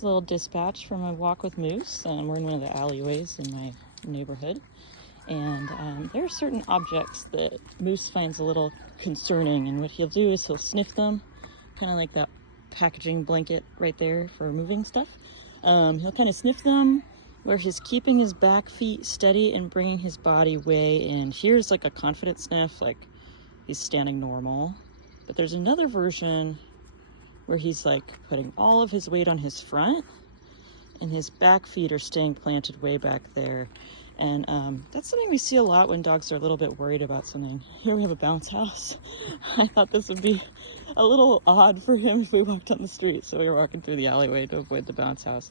It's a little dispatch from a walk with Moose. We're in one of the alleyways in my neighborhood. And there are certain objects that Moose finds a little concerning. And what he'll do is he'll sniff them, kind of like that packaging blanket right there for moving stuff. He'll kind of sniff them where he's keeping his back feet steady and bringing his body way in. Here's like a confident sniff, like he's standing normal. But there's another version where he's like putting all of his weight on his front and his back feet are staying planted way back there. And that's something we see a lot when dogs are a little bit worried about something. Here we have a bounce house. I thought this would be a little odd for him if we walked on the street, so we were walking through the alleyway to avoid the bounce house.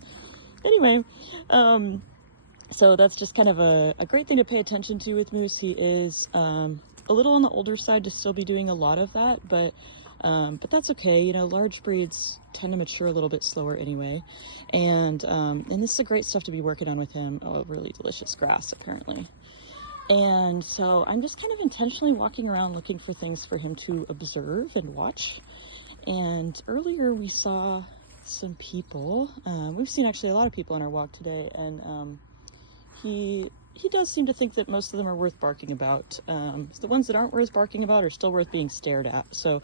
Anyway, so that's just kind of a great thing to pay attention to with Moose. He is a little on the older side to still be doing a lot of that, but that's okay. You know, large breeds tend to mature a little bit slower anyway. And this is a great stuff to be working on with him. Oh, really delicious grass, apparently. And so I'm just kind of intentionally walking around looking for things for him to observe and watch. And earlier we saw some people. We've seen actually a lot of people on our walk today. And he does seem to think that most of them are worth barking about. The ones that aren't worth barking about are still worth being stared at. So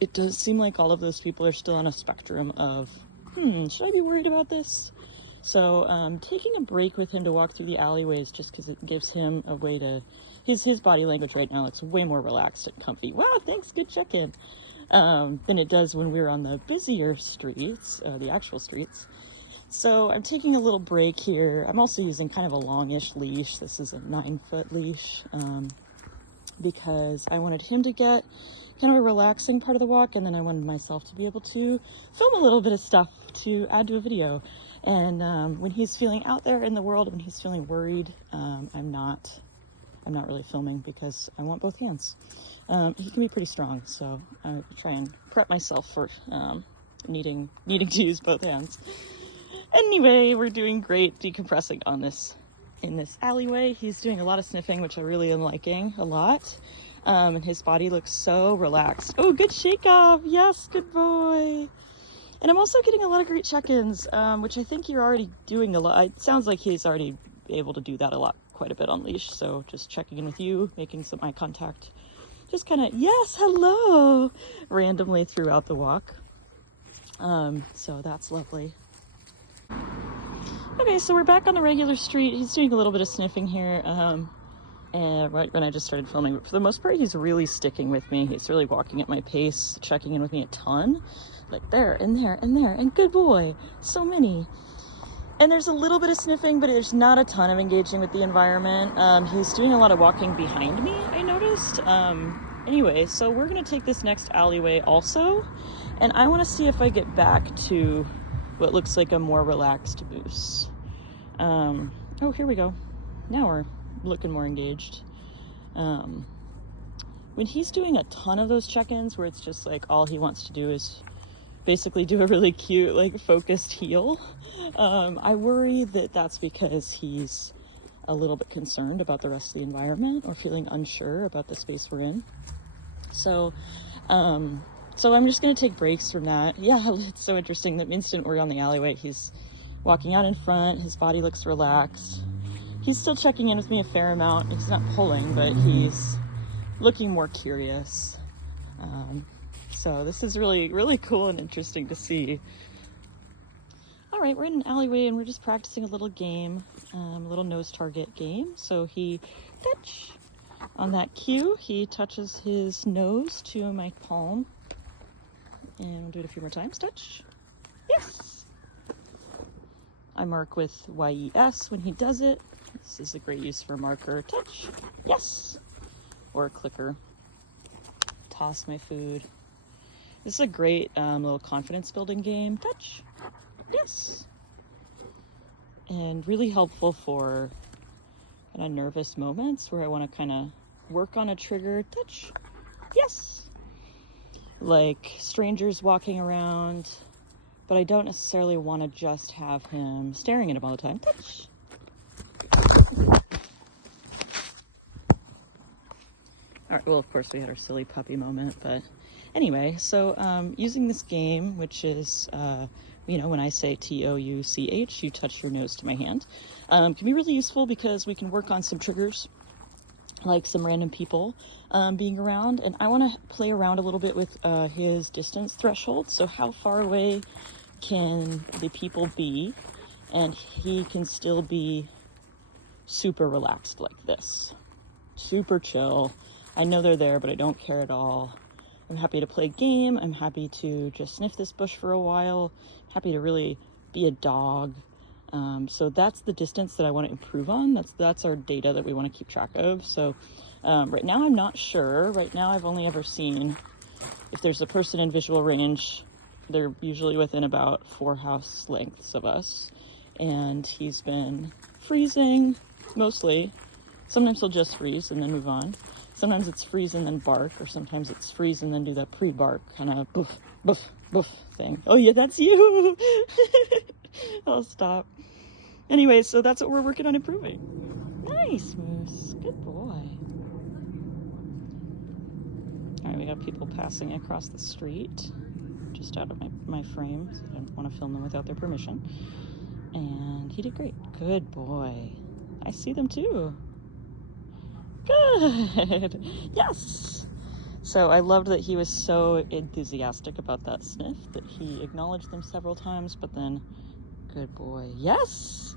it does seem like all of those people are still on a spectrum of, should I be worried about this? So taking a break with him to walk through the alleyways just because it gives him a way to, his body language right now looks way more relaxed and comfy. Wow, thanks, good check-in. Than it does when we're on the busier streets, the actual streets. So I'm taking a little break here. I'm also using kind of a longish leash. This is a 9-foot leash because I wanted him to get kind of a relaxing part of the walk, and then I wanted myself to be able to film a little bit of stuff to add to a video. And when he's feeling out there in the world, when he's feeling worried, I'm not really filming because I want both hands. He can be pretty strong, so I try and prep myself for needing to use both hands. Anyway, we're doing great decompressing in this alleyway. He's doing a lot of sniffing, which I really am liking a lot. And his body looks so relaxed. Oh, good shake off. Yes, good boy. And I'm also getting a lot of great check-ins, which I think you're already doing a lot. It sounds like he's already able to do that quite a bit on leash. So just checking in with you, making some eye contact, just kind of, yes, hello, randomly throughout the walk. So that's lovely. Okay, so we're back on the regular street. He's doing a little bit of sniffing here, and right when I just started filming, but for the most part, he's really sticking with me. He's really walking at my pace, checking in with me a ton. Like there, and there, and there, and good boy. So many. And there's a little bit of sniffing, but there's not a ton of engaging with the environment. He's doing a lot of walking behind me, I noticed. Anyway, so we're gonna take this next alleyway also, and I wanna see if I get back to what looks like a more relaxed Moose. Oh, here we go. Now we're looking more engaged. When he's doing a ton of those check-ins where it's just like all he wants to do is basically do a really cute, like, focused heel, I worry that that's because he's a little bit concerned about the rest of the environment or feeling unsure about the space we're in. So I'm just going to take breaks from that. Yeah, it's so interesting. The instant we're on the alleyway, he's walking out in front. His body looks relaxed. He's still checking in with me a fair amount. He's not pulling, but he's looking more curious. So this is really, really cool and interesting to see. All right, we're in an alleyway and we're just practicing a little game, a little nose target game. So he touch on that cue. He touches his nose to my palm. And we'll do it a few more times. Touch. Yes. I mark with YES when he does it. This is a great use for a marker. Touch. Yes. Or a clicker. Toss my food. This is a great little confidence building game. Touch. Yes. And really helpful for kind of nervous moments where I want to kind of work on a trigger. Touch. Yes. Like strangers walking around, but I don't necessarily want to just have him staring at him all the time. Touch. All right, well, of course we had our silly puppy moment, but Anyway, so using this game, which is, when I say TOUCH, you touch your nose to my hand, can be really useful because we can work on some triggers, like some random people being around. And I want to play around a little bit with his distance threshold. So how far away can the people be, and he can still be super relaxed like this. Super chill. I know they're there, but I don't care at all. I'm happy to play a game. I'm happy to just sniff this bush for a while. I'm happy to really be a dog. So that's the distance that I want to improve on. That's our data that we want to keep track of. So right now I'm not sure. Right now I've only ever seen if there's a person in visual range, they're usually within about 4 house lengths of us. And he's been freezing mostly. Sometimes he'll just freeze and then move on. Sometimes it's freeze and then bark, or sometimes it's freeze and then do that pre-bark kind of boof, boof, boof thing. Oh yeah, that's you! I'll stop. Anyway, so that's what we're working on improving. Nice, Moose. Good boy. Alright, we got people passing across the street, just out of my frame, so I don't want to film them without their permission. And he did great. Good boy. I see them too. Good. Yes. So I loved that he was so enthusiastic about that sniff that he acknowledged them several times, but then, good boy. Yes.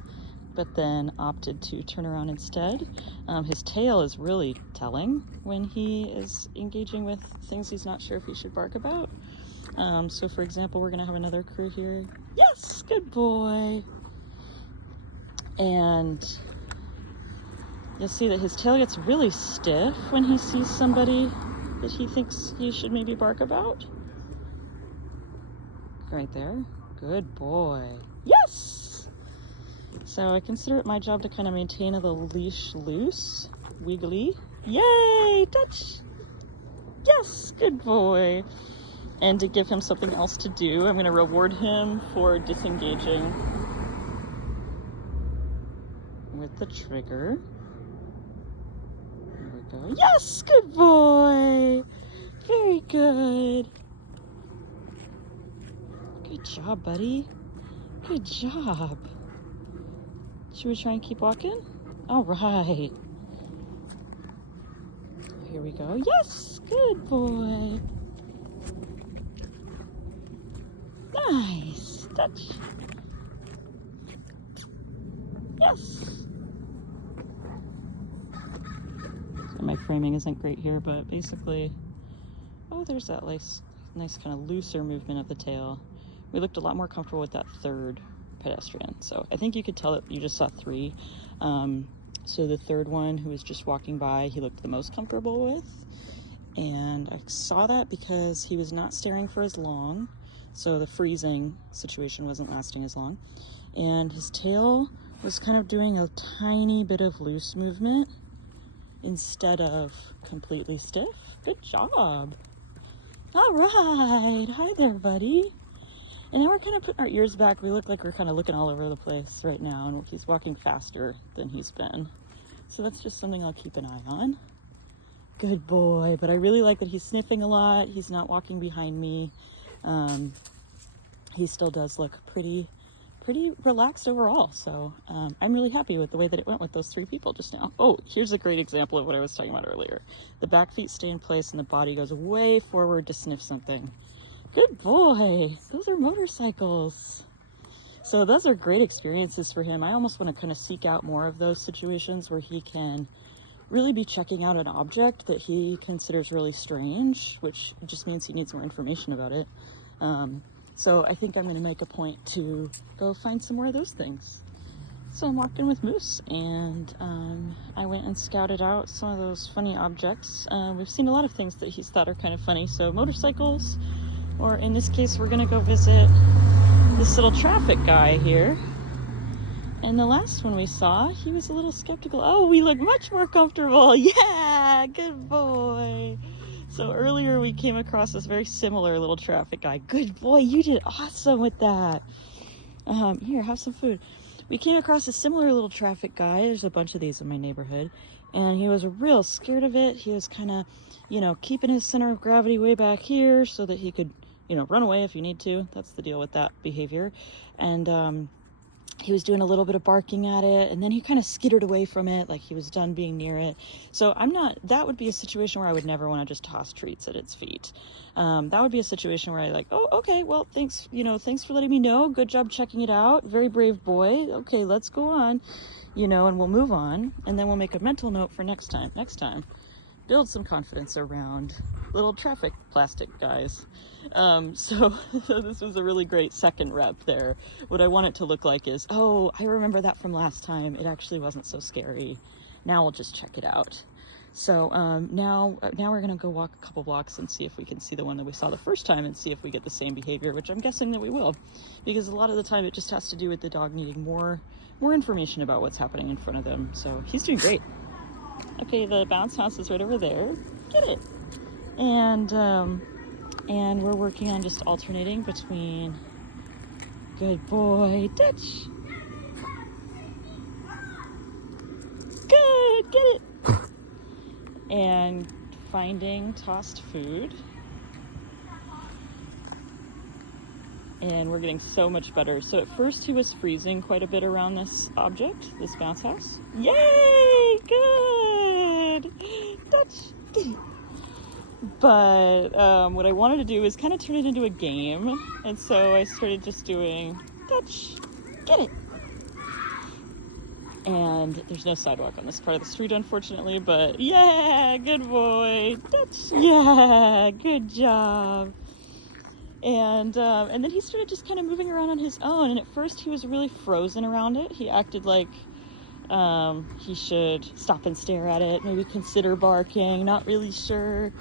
But then opted to turn around instead. His tail is really telling when he is engaging with things he's not sure if he should bark about. So for example, we're gonna have another crew here. Yes, good boy. And you'll see that his tail gets really stiff when he sees somebody that he thinks he should maybe bark about. Right there. Good boy. Yes! So I consider it my job to kind of maintain the leash loose. Wiggly. Yay! Touch! Yes! Good boy. And to give him something else to do, I'm going to reward him for disengaging with the trigger. There we go. Yes! Good boy! Very good. Good job, buddy. Good job. Should we try and keep walking? All right. Here we go. Yes! Good boy. Nice. Touch. Yes. So my framing isn't great here, but basically, oh, there's that nice kind of looser movement of the tail. We looked a lot more comfortable with that third pedestrian. So I think you could tell that you just saw 3. So the third one who was just walking by, he looked the most comfortable with. And I saw that because he was not staring for as long. So the freezing situation wasn't lasting as long. And his tail was kind of doing a tiny bit of loose movement instead of completely stiff. Good job. All right. Hi there, buddy. And now we're kind of putting our ears back. We look like we're kind of looking all over the place right now, and he's walking faster than he's been. So that's just something I'll keep an eye on. Good boy. But I really like that he's sniffing a lot. He's not walking behind me. He still does look pretty relaxed overall. So I'm really happy with the way that it went with those 3 people just now. Oh, here's a great example of what I was talking about earlier. The back feet stay in place and the body goes way forward to sniff something. Good boy. Those are motorcycles. So those are great experiences for him. I almost want to kind of seek out more of those situations where he can really be checking out an object that he considers really strange, which just means he needs more information about it. So I think I'm going to make a point to go find some more of those things. So I'm walking with Moose, and I went and scouted out some of those funny objects. We've seen a lot of things that he's thought are kind of funny. So motorcycles, or in this case, we're going to go visit this little traffic guy here. And the last one we saw, he was a little skeptical. Oh, we look much more comfortable. Yeah, good boy. So earlier we came across this very similar little traffic guy. Good boy, you did awesome with that. Here, have some food. We came across a similar little traffic guy. There's a bunch of these in my neighborhood. and he was real scared of it. He was kind of, you know, keeping his center of gravity way back here so that he could, you know, run away if you need to. That's the deal with that behavior. And he was doing a little bit of barking at it, and then he kind of skittered away from it, like he was done being near it. So that would be a situation where I would never want to just toss treats at its feet. That would be a situation where I like, oh, okay, well, thanks for letting me know. Good job checking it out. Very brave boy. Okay, let's go on, you know, and we'll move on. And then we'll make a mental note for next time. Build some confidence around little traffic plastic guys. So this was a really great second rep there. What I want it to look like is, oh, I remember that from last time. It actually wasn't so scary. Now we'll just check it out. So now we're gonna go walk a couple blocks and see if we can see the one that we saw the first time and see if we get the same behavior, which I'm guessing that we will, because a lot of the time it just has to do with the dog needing more information about what's happening in front of them. So he's doing great. Okay, the bounce house is right over there. Get it. And we're working on just alternating between good boy, touch. Good, get it. And finding tossed food. And we're getting so much better. So at first he was freezing quite a bit around this object, this bounce house. Yay, good. Touch, get it. But what I wanted to do is kind of turn it into a game. And so I started just doing touch, get it. And there's no sidewalk on this part of the street, unfortunately, but yeah, good boy, touch, yeah, good job. And then he started just kind of moving around on his own. And at first he was really frozen around it. He acted like he should stop and stare at it, maybe consider barking, not really sure.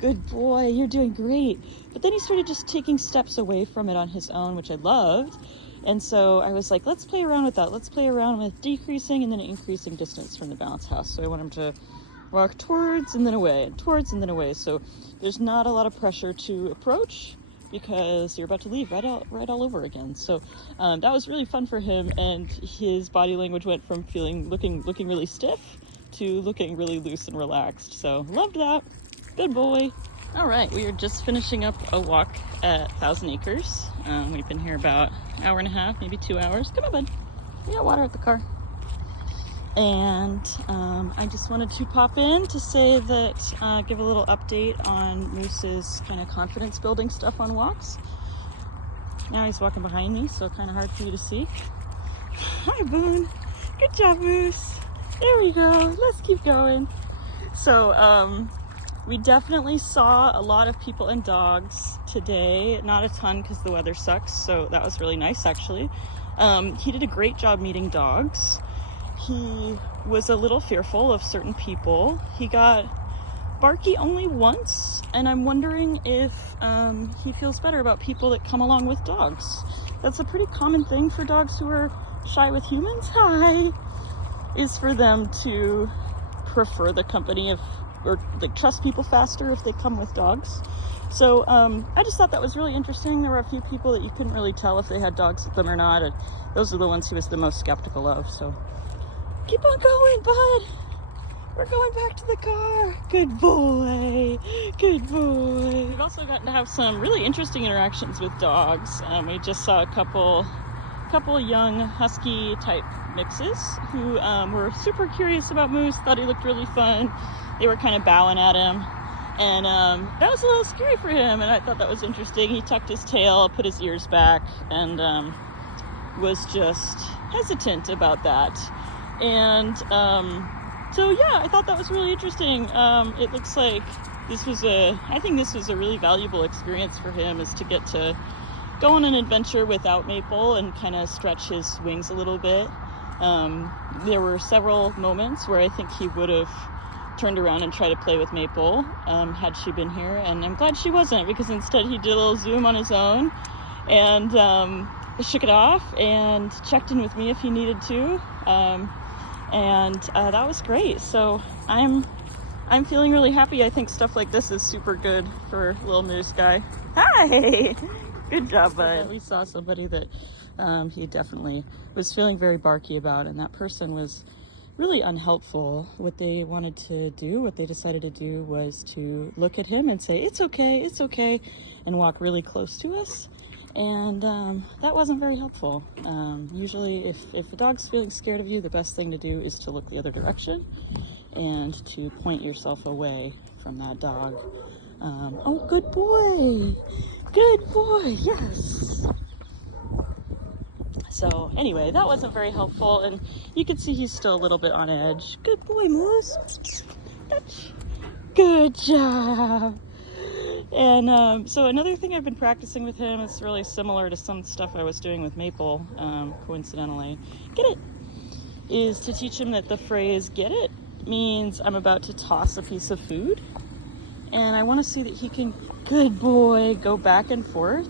Good boy, you're doing great. But then he started just taking steps away from it on his own, which I loved. And so I was like, let's play around with that. Let's play around with decreasing and then increasing distance from the bounce house. So I want him to walk towards and then away, towards and then away. So there's not a lot of pressure to approach, because you're about to leave right all over again. So that was really fun for him, and his body language went from looking really stiff to looking really loose and relaxed. So loved that. Good boy. All right, we are just finishing up a walk at 1,000 Acres. We've been here about an hour and a half, maybe 2 hours. Come on, bud. We got water at the car. And I just wanted to pop in to say that, give a little update on Moose's kind of confidence building stuff on walks. Now he's walking behind me, so kind of hard for you to see. Hi, Boone. Good job, Moose. There we go. Let's keep going. So we definitely saw a lot of people and dogs today. Not a ton because the weather sucks, so that was really nice, actually. He did a great job meeting dogs. He was a little fearful of certain people. He got barky only once, and I'm wondering if he feels better about people that come along with dogs. That's a pretty common thing for dogs who are shy with humans. Hi! Is for them to prefer the company of, or like trust people faster if they come with dogs. So I just thought that was really interesting. There were a few people that you couldn't really tell if they had dogs with them or not, and those are the ones he was the most skeptical of. So keep on going, bud. We're going back to the car. Good boy. Good boy. We've also gotten to have some really interesting interactions with dogs. We just saw a couple young husky type mixes who were super curious about Moose, thought he looked really fun. They were kind of bowing at him, and that was a little scary for him, and I thought that was interesting. He tucked his tail, put his ears back, and was just hesitant about that. And so yeah, I thought that was really interesting. It looks like I think this was a really valuable experience for him, is to get to go on an adventure without Maple and kind of stretch his wings a little bit. There were several moments where I think he would have turned around and tried to play with Maple had she been here, and I'm glad she wasn't, because instead he did a little zoom on his own and shook it off and checked in with me if he needed to. And that was great. So I'm feeling really happy. I think stuff like this is super good for little Moose guy. Hi! Good job, bud. We saw somebody that he definitely was feeling very barky about, and that person was really unhelpful. What they wanted to do, what they decided to do, was to look at him and say, it's okay, and walk really close to us. And that wasn't very helpful. Usually if a dog's feeling scared of you, the best thing to do is to look the other direction and to point yourself away from that dog. Oh, good boy, yes. So anyway, that wasn't very helpful, and you can see he's still a little bit on edge. Good boy, Moose. Touch. Good job. And so another thing I've been practicing with him is really similar to some stuff I was doing with Maple, coincidentally. Get it! Is to teach him that the phrase get it means I'm about to toss a piece of food. And I want to see that he can, good boy, go back and forth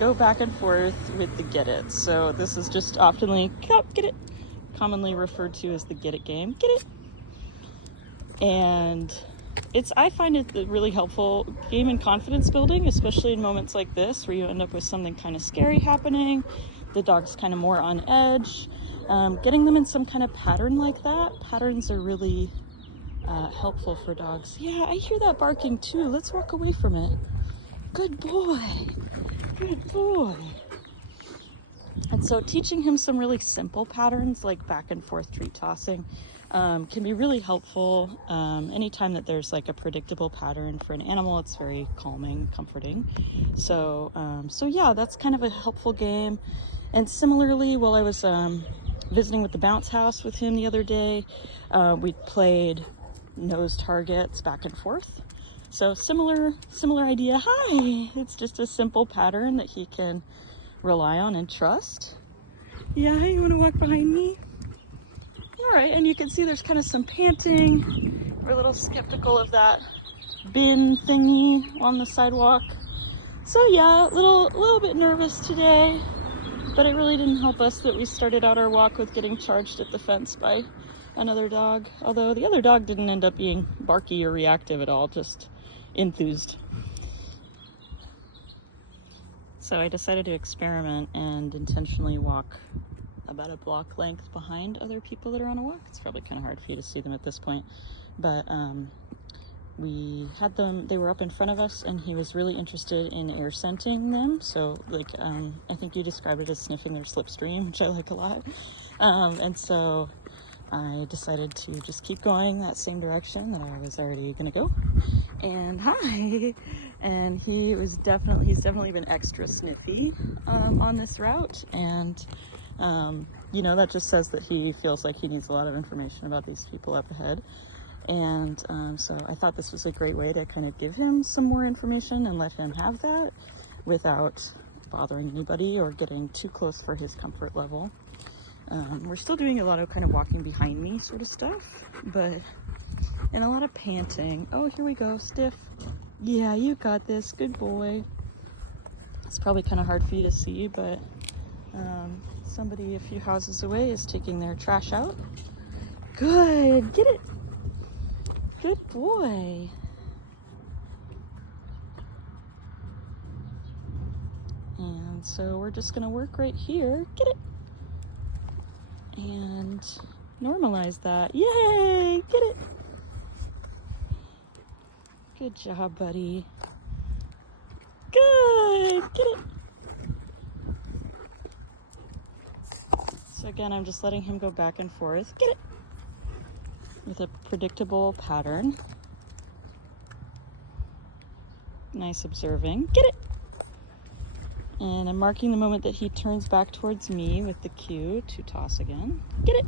with the get it. So this is just oftenly, get it, commonly referred to as the get it game. Get it! And I find it a really helpful game in confidence building, especially in moments like this where you end up with something kind of scary happening, the dog's kind of more on edge. Getting them in some kind of pattern like that. Patterns are really helpful for dogs. Yeah, I hear that barking too. Let's walk away from it. Good boy. And so teaching him some really simple patterns like back and forth treat tossing can be really helpful. Anytime that there's like a predictable pattern for an animal, it's very calming, comforting. So yeah, that's kind of a helpful game. And similarly, while I was visiting with the bounce house with him the other day, we played nose targets back and forth. So similar idea. Hi, it's just a simple pattern that he can rely on and trust. Yeah, you want to walk behind me? All right, and you can see there's kind of some panting. We're a little skeptical of that bin thingy on the sidewalk. So yeah, a little bit nervous today, but it really didn't help us that we started out our walk with getting charged at the fence by another dog. Although the other dog didn't end up being barky or reactive at all, just enthused. So I decided to experiment and intentionally walk about a block length behind other people that are on a walk. It's probably kind of hard for you to see them at this point, but we had them, they were up in front of us, and he was really interested in air scenting them. So like, I think you described it as sniffing their slipstream, which I like a lot. And so I decided to just keep going that same direction that I was already gonna go. And hi! And he's definitely been extra sniffy on this route. And you know, that just says that he feels like he needs a lot of information about these people up ahead. And so I thought this was a great way to kind of give him some more information and let him have that without bothering anybody or getting too close for his comfort level. We're still doing a lot of kind of walking behind me sort of stuff, and a lot of panting. Oh, here we go, stiff. Yeah, you got this, good boy. It's probably kind of hard for you to see, but somebody a few houses away is taking their trash out. Good, get it. Good boy. And so we're just gonna work right here. Get it. And normalize that. Yay! Get it! Good job, buddy. Good! Get it! So again, I'm just letting him go back and forth. Get it! With a predictable pattern. Nice observing. Get it! And I'm marking the moment that he turns back towards me with the cue to toss again. Get it!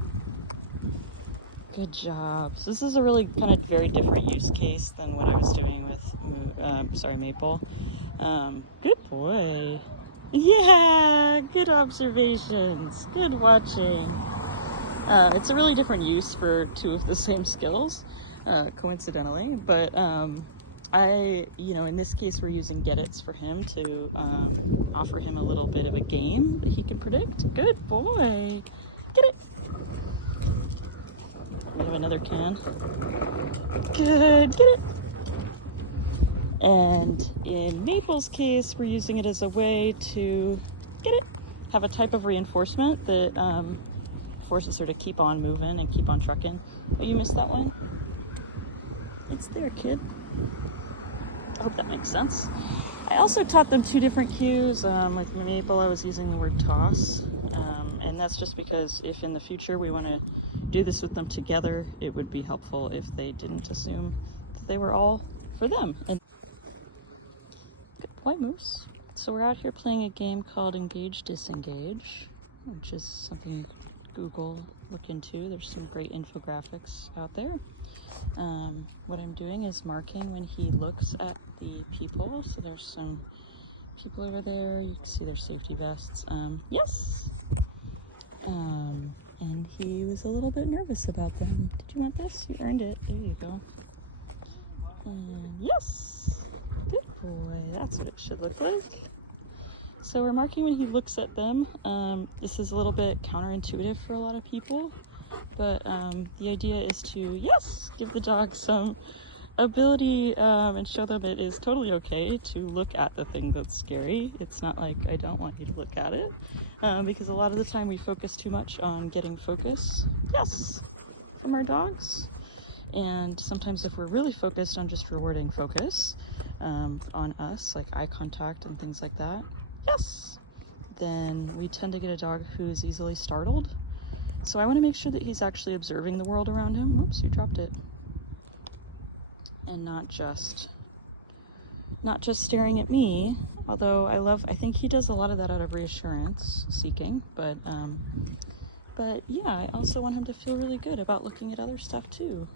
Good job. So this is a really kind of very different use case than what I was doing with, Maple. Good boy. Yeah, good observations. Good watching. It's a really different use for two of the same skills, coincidentally, but in this case, we're using get-its for him to offer him a little bit of a game that he can predict. Good boy. Get it. We have another can. Good. Get it. And in Maple's case, we're using it as a way to get it. Have a type of reinforcement that forces her to keep on moving and keep on trucking. Oh, you missed that one? It's there, kid. I hope that makes sense. I also taught them 2 different cues. With Maple, I was using the word toss. And that's just because if in the future we want to do this with them together, it would be helpful if they didn't assume that they were all for them. And good boy, Moose. So we're out here playing a game called Engage, Disengage, which is something you could Google, look into. There's some great infographics out there. What I'm doing is marking when he looks at the people. So there's some people over there. You can see their safety vests. Yes! And he was a little bit nervous about them. Did you want this? You earned it. There you go. And yes! Good boy. That's what it should look like. So we're marking when he looks at them. This is a little bit counterintuitive for a lot of people, but the idea is to, yes, give the dog some ability and show them it is totally okay to look at the thing that's scary. It's not like I don't want you to look at it, because a lot of the time we focus too much on getting focus, yes, from our dogs. And sometimes if we're really focused on just rewarding focus on us, like eye contact and things like that, yes, then we tend to get a dog who's easily startled. So I want to make sure that he's actually observing the world around him. Oops, you dropped it. And not just staring at me, although I think he does a lot of that out of reassurance seeking, but yeah, I also want him to feel really good about looking at other stuff too.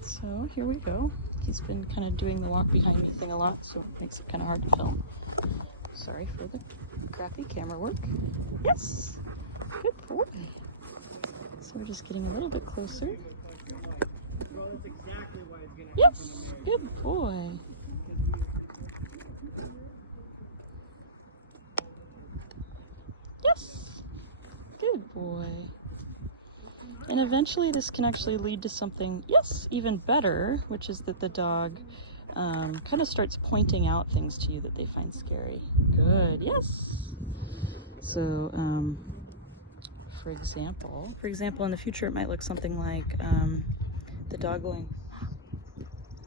So here we go. He's been kind of doing the walk behind me thing a lot, so it makes it kind of hard to film. Sorry for the crappy camera work. Yes, good boy. So we're just getting a little bit closer. Yes, good boy. Yes, good boy. And eventually this can actually lead to something, yes, even better, which is that the dog kind of starts pointing out things to you that they find scary. Good, yes. So, for example, in the future it might look something like the dog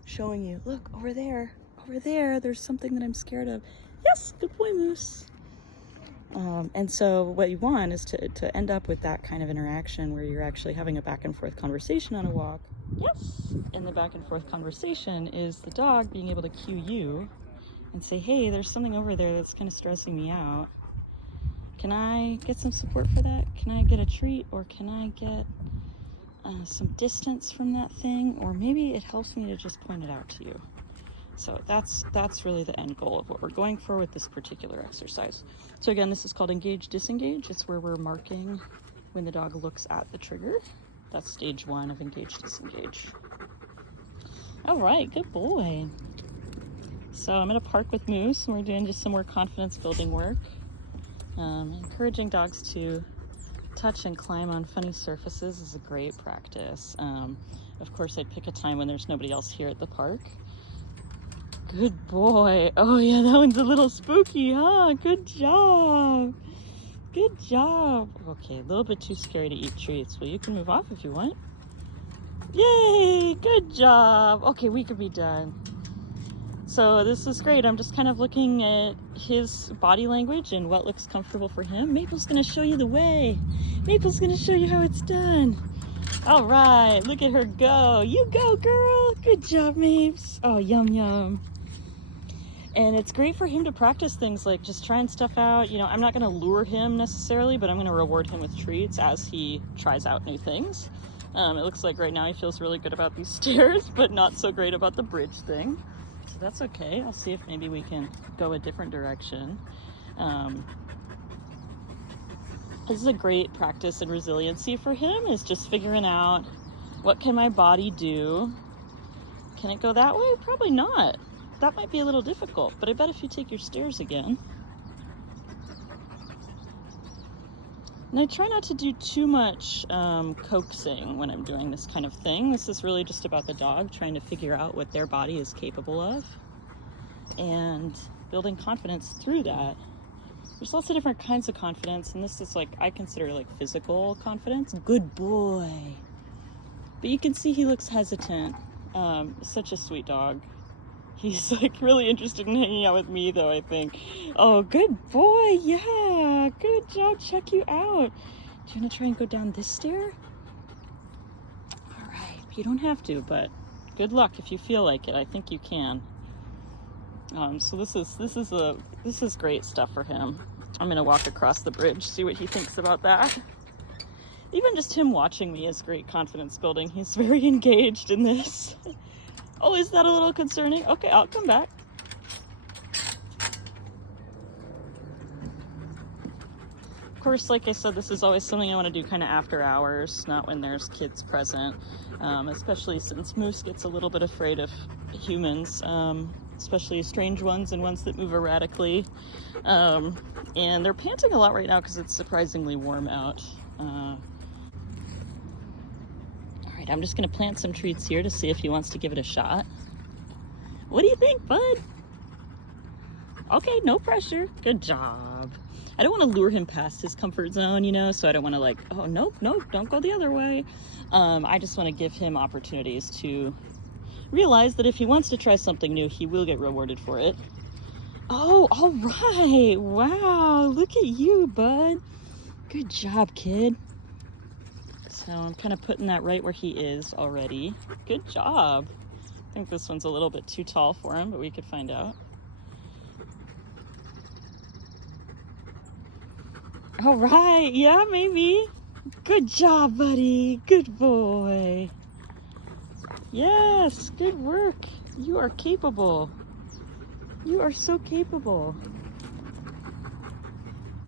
showing you, look, over there, there's something that I'm scared of. Yes, good boy, Moose. And so what you want is to end up with that kind of interaction where you're actually having a back and forth conversation on a walk. Yes! And the back and forth conversation is the dog being able to cue you and say, hey, there's something over there that's kind of stressing me out. Can I get some support for that? Can I get a treat? Or can I get some distance from that thing? Or maybe it helps me to just point it out to you. So that's really the end goal of what we're going for with this particular exercise. So again, this is called Engage, Disengage. It's where we're marking when the dog looks at the trigger. That's stage 1 of Engage, Disengage. All right, good boy. So I'm gonna park with Moose and we're doing just some more confidence building work. Encouraging dogs to touch and climb on funny surfaces is a great practice. Of course, I'd pick a time when there's nobody else here at the park. Good boy. Oh yeah, that one's a little spooky, huh? Good job. Good job. Okay, a little bit too scary to eat treats. Well, you can move off if you want. Yay, good job. Okay, we could be done. So this is great. I'm just kind of looking at his body language and what looks comfortable for him. Maple's gonna show you the way. Maple's gonna show you how it's done. All right, look at her go. You go, girl. Good job, Mapes. Oh, yum, yum. And it's great for him to practice things like just trying stuff out. You know, I'm not going to lure him necessarily, but I'm going to reward him with treats as he tries out new things. It looks like right now he feels really good about these stairs, but not so great about the bridge thing. So that's okay. I'll see if maybe we can go a different direction. This is a great practice in resiliency for him, is just figuring out, what can my body do? Can it go that way? Probably not. That might be a little difficult, but I bet if you take your stairs again. And I try not to do too much coaxing when I'm doing this kind of thing. This is really just about the dog trying to figure out what their body is capable of and building confidence through that. There's lots of different kinds of confidence, and this is like, I consider like physical confidence. Good boy. But you can see he looks hesitant. Such a sweet dog. He's like really interested in hanging out with me though, I think. Oh, good boy. Yeah, good job. Check you out. Do you want to try and go down this stair? All right. You don't have to, but good luck if you feel like it. I think you can. So this is great stuff for him. I'm gonna walk across the bridge, see what he thinks about that. Even just him watching me is great confidence building. He's very engaged in this. Oh, is that a little concerning? Okay, I'll come back. Of course, like I said, this is always something I want to do kind of after hours, not when there's kids present, especially since Moose gets a little bit afraid of humans, especially strange ones and ones that move erratically. And they're panting a lot right now because it's surprisingly warm out. All right, I'm just going to plant some treats here to see if he wants to give it a shot. What do you think, bud? Okay, no pressure. Good job. I don't want to lure him past his comfort zone, you know, so I don't want to like, oh, nope, don't go the other way. I just want to give him opportunities to realize that if he wants to try something new, he will get rewarded for it. Oh, all right. Wow, look at you, bud. Good job, kid. So I'm kind of putting that right where he is already. Good job. I think this one's a little bit too tall for him, but we could find out. All right, yeah, maybe. Good job, buddy. Good boy. Yes, good work. You are capable. You are so capable.